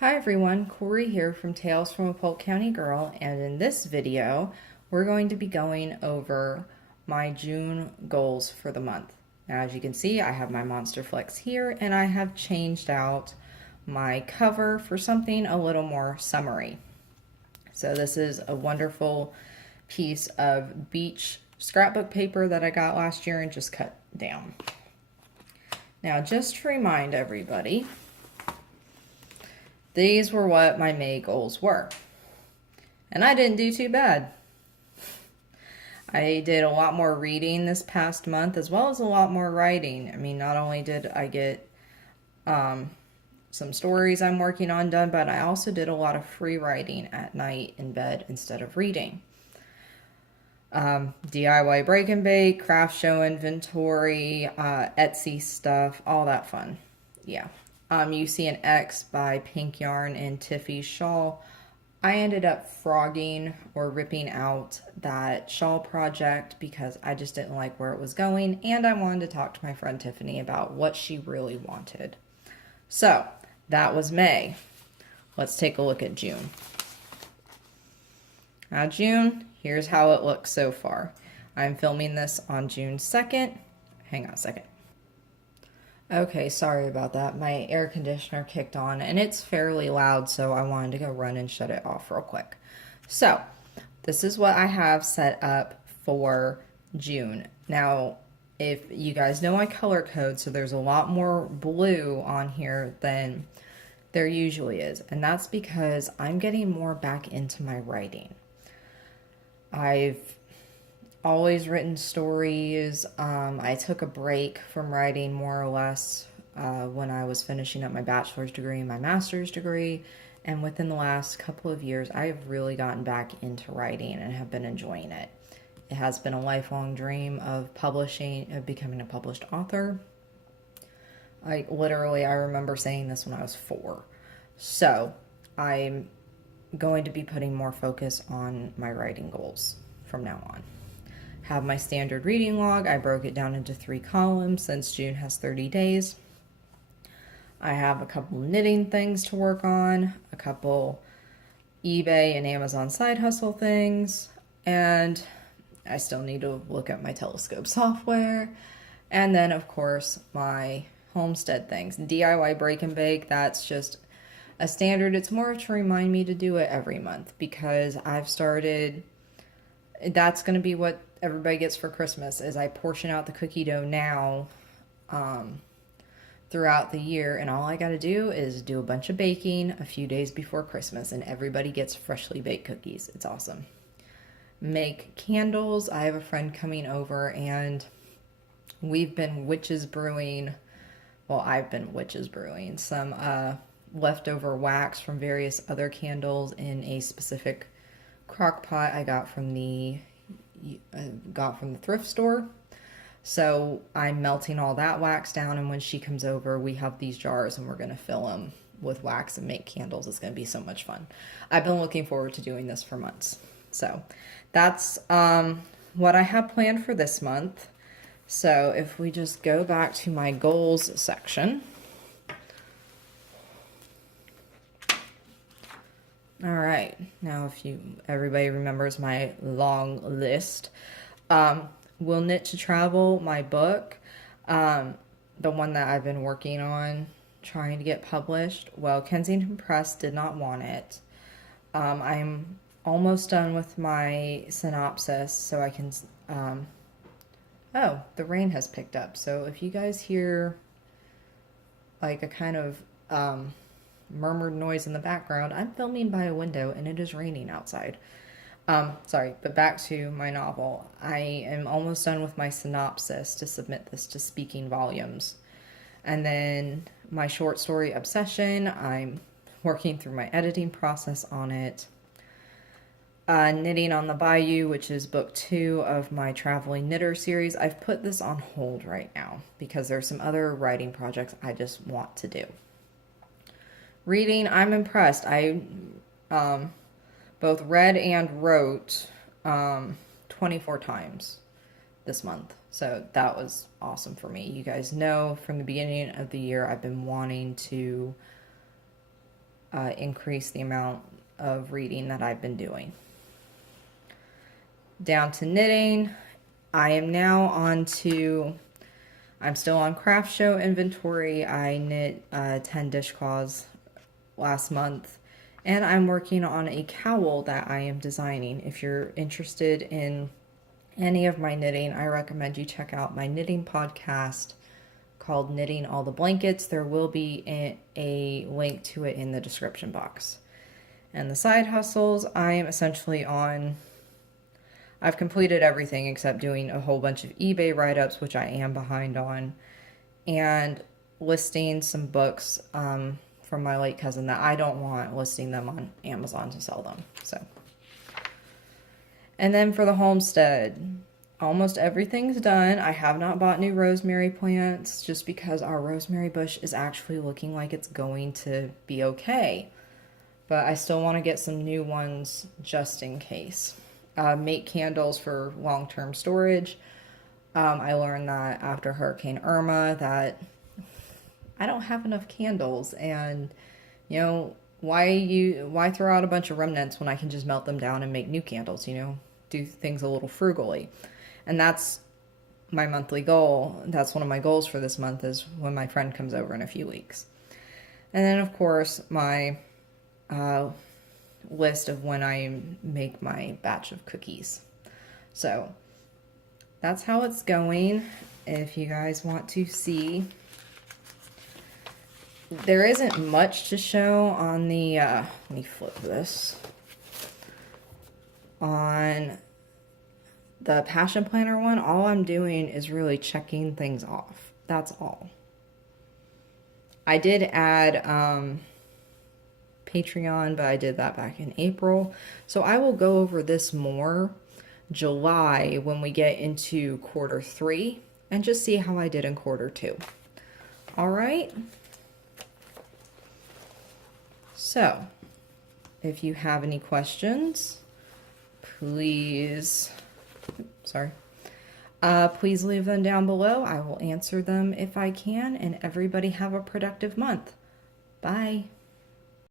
Hi everyone, Corey here from Tales from a Polk County Girl, and in this video we're going to be going over my June goals for the month. Now as you can see, I have my Monster Flex here and I have changed out my cover for something a little more summery. So this is a wonderful piece of beach scrapbook paper that I got last year and just cut down. Now just to remind everybody, these were what my May goals were. And I didn't do too bad. I did a lot more reading this past month as well as a lot more writing. I mean, not only did I get some stories I'm working on done, but I also did a lot of free writing at night in bed instead of reading. DIY break and bake, craft show inventory, Etsy stuff, all that fun. Yeah. You see an X by Pink Yarn and Tiffy's shawl. I ended up frogging or ripping out that shawl project because I just didn't like where it was going, and I wanted to talk to my friend Tiffany about what she really wanted. So that was May. Let's take a look at June. Now June, here's how it looks so far. I'm filming this on June 2nd. Hang on a second. Okay, sorry about that. My air conditioner kicked on and it's fairly loud, so I wanted to go run and shut it off real quick. So, this is what I have set up for June. Now, if you guys know my color code, so there's a lot more blue on here than there usually is, and that's because I'm getting more back into my writing. I've always written stories. I took a break from writing more or less when I was finishing up my bachelor's degree and my master's degree. And within the last couple of years, I have really gotten back into writing and have been enjoying it. It has been a lifelong dream of becoming a published author. I remember saying this when I was 4. So I'm going to be putting more focus on my writing goals from now on. Have my standard reading log. I broke it down into 3 columns since June has 30 days. I have a couple knitting things to work on, a couple eBay and Amazon side hustle things, and I still need to look at my telescope software. And then, of course, my homestead things. DIY break and bake, that's just a standard. It's more to remind me to do it every month because I've started. That's going to be what everybody gets for Christmas, is I portion out the cookie dough now throughout the year, and all I got to do is do a bunch of baking a few days before Christmas, and everybody gets freshly baked cookies. It's awesome. Make candles. I have a friend coming over, and we've been witches brewing. Well, I've been witches brewing some leftover wax from various other candles in a specific crock pot I got from the thrift store. So I'm melting all that wax down, and when she comes over, we have these jars and we're going to fill them with wax and make candles. It's going to be so much fun. I've been looking forward to doing this for months. So that's what I have planned for this month. So if we just go back to my goals section. All right, now if everybody remembers my long list, Will Knit to Travel, my book, the one that I've been working on trying to get published. Well, Kensington Press did not want it. I'm almost done with my synopsis, so I can, oh, the rain has picked up. So if you guys hear like a kind of, murmured noise in the background, I'm filming by a window and it is raining outside. Sorry, but back to my novel. I am almost done with my synopsis to submit this to Speaking Volumes. And then my short story Obsession, I'm working through my editing process on it. Knitting on the Bayou, which is book 2 of my Traveling Knitter series. I've put this on hold right now because there's some other writing projects I just want to do. Reading, I'm impressed. I both read and wrote 24 times this month. So that was awesome for me. You guys know from the beginning of the year I've been wanting to increase the amount of reading that I've been doing. Down to knitting. I am now on to, I'm still on craft show inventory. I knit 10 dishcloths last month, and I'm working on a cowl that I am designing. If you're interested in any of my knitting, I recommend you check out my knitting podcast called Knitting All the Blankets. There will be a link to it in the description box. And the side hustles, I am essentially on, I've completed everything except doing a whole bunch of eBay write-ups, which I am behind on, and listing some books from my late cousin that I don't want, listing them on Amazon to sell them. So, and then for the homestead, almost everything's done. I have not bought new rosemary plants just because our rosemary bush is actually looking like it's going to be okay. But I still want to get some new ones just in case. Make candles for long-term storage. I learned that after Hurricane Irma that I don't have enough candles, and you know, why throw out a bunch of remnants when I can just melt them down and make new candles, you know, do things a little frugally. And that's my monthly goal. That's one of my goals for this month, is when my friend comes over in a few weeks. And then of course my list of when I make my batch of cookies. So that's how it's going. If you guys want to see, there isn't much to show on the, let me flip this, on the Passion Planner one. All I'm doing is really checking things off. That's all. I did add Patreon, but I did that back in April. So I will go over this more July when we get into quarter 3 and just see how I did in quarter 2. All right. So if you have any questions, please, please leave them down below. I will answer them if I can, and everybody have a productive month. Bye.